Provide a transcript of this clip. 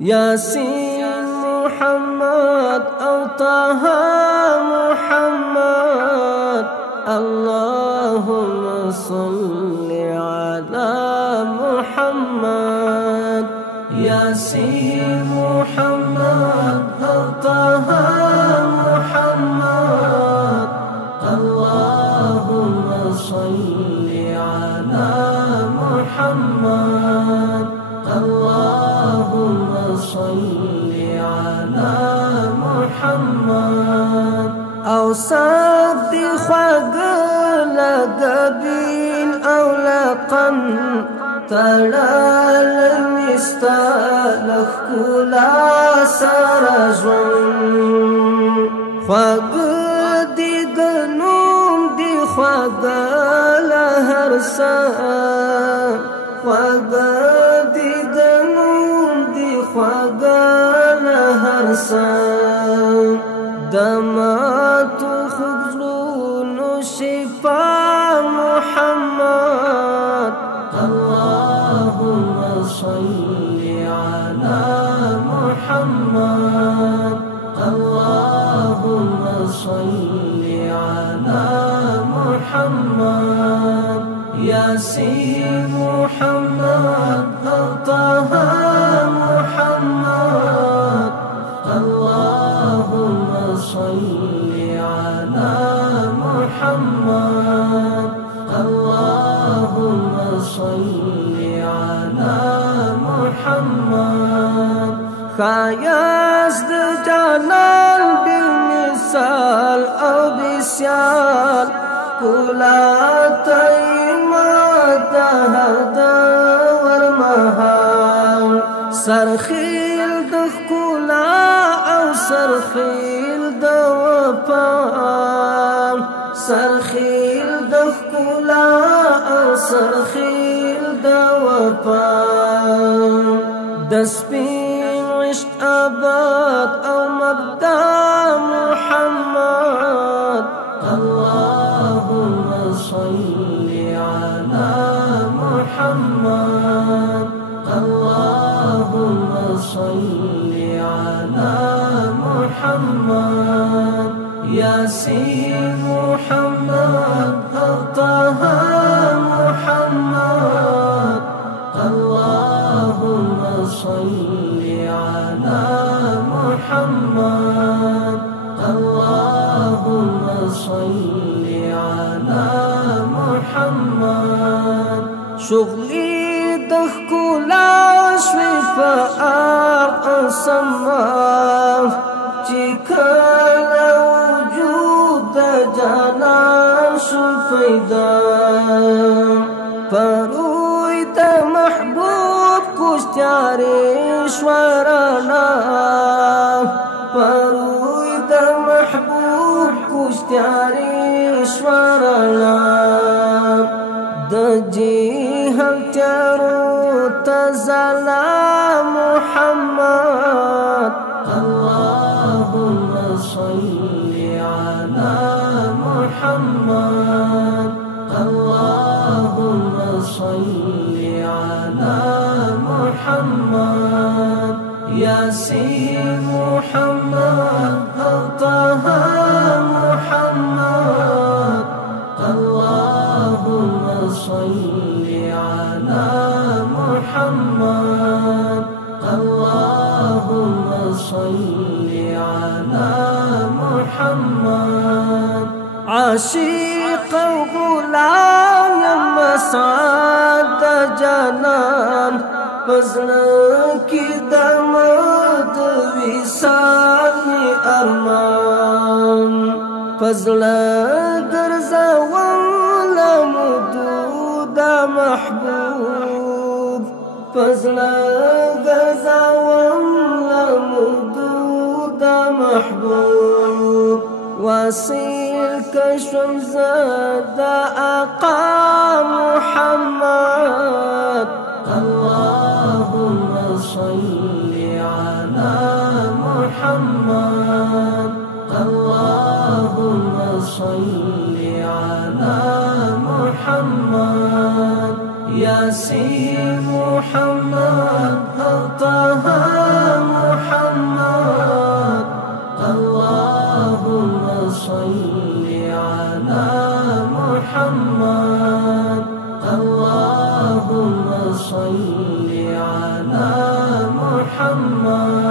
ياسين محمد أو طه محمد اللهم صل على محمد ياسين محمد أو طه محمد اللهم صل على محمد اللهم صل على محمد أوصاف دي خواږه لګبین او لقم تړل مستا لخلا سره ژوند خواږه دي د نوم دي خواږه له هر څه خواږه دي د نوم دي خواږه له هر څه د ماتو خزلونو شفا محمد اللهم صل على محمد اللهم صل على محمد ياسين محمد طه محمد اللهم صل على محمد اللهم صل على محمد خياس د جلال بمثال او بسيال كلا تيمات هدا ورمهال سرخيل دخكولا او سرخيل دوفا سرخيل دخكولا او سرخيل دوفا دسبين عشق اباد او مبدا محمد اللهم صل على محمد اللهم صل على محمد ياسين محمد طه محمد اللهم صل على محمد اللهم صل على محمد شغلي دخكولا شوي فآر أسمار جيكالا وجود جلال شو پیدا پروي دا محبوب کشتیاری شورانا پروي دا محبوب کشتیاری شورانا د جهل تیارو تزلا محمد اللهم صل على محمد اللهم صل على محمد ياسين محمد طه محمد اللهم صل على محمد اللهم صل على محمد عاشق غلام مسعد جنان فزلك دمد وصال ارمان فزل غرزوان لمدود محبوب فزل غرزوان لمدود محبوب وصيل كشم زاد آقا محمد اللهم صل على محمد اللهم صل على محمد ياسين محمد طه اللهم صل على محمد.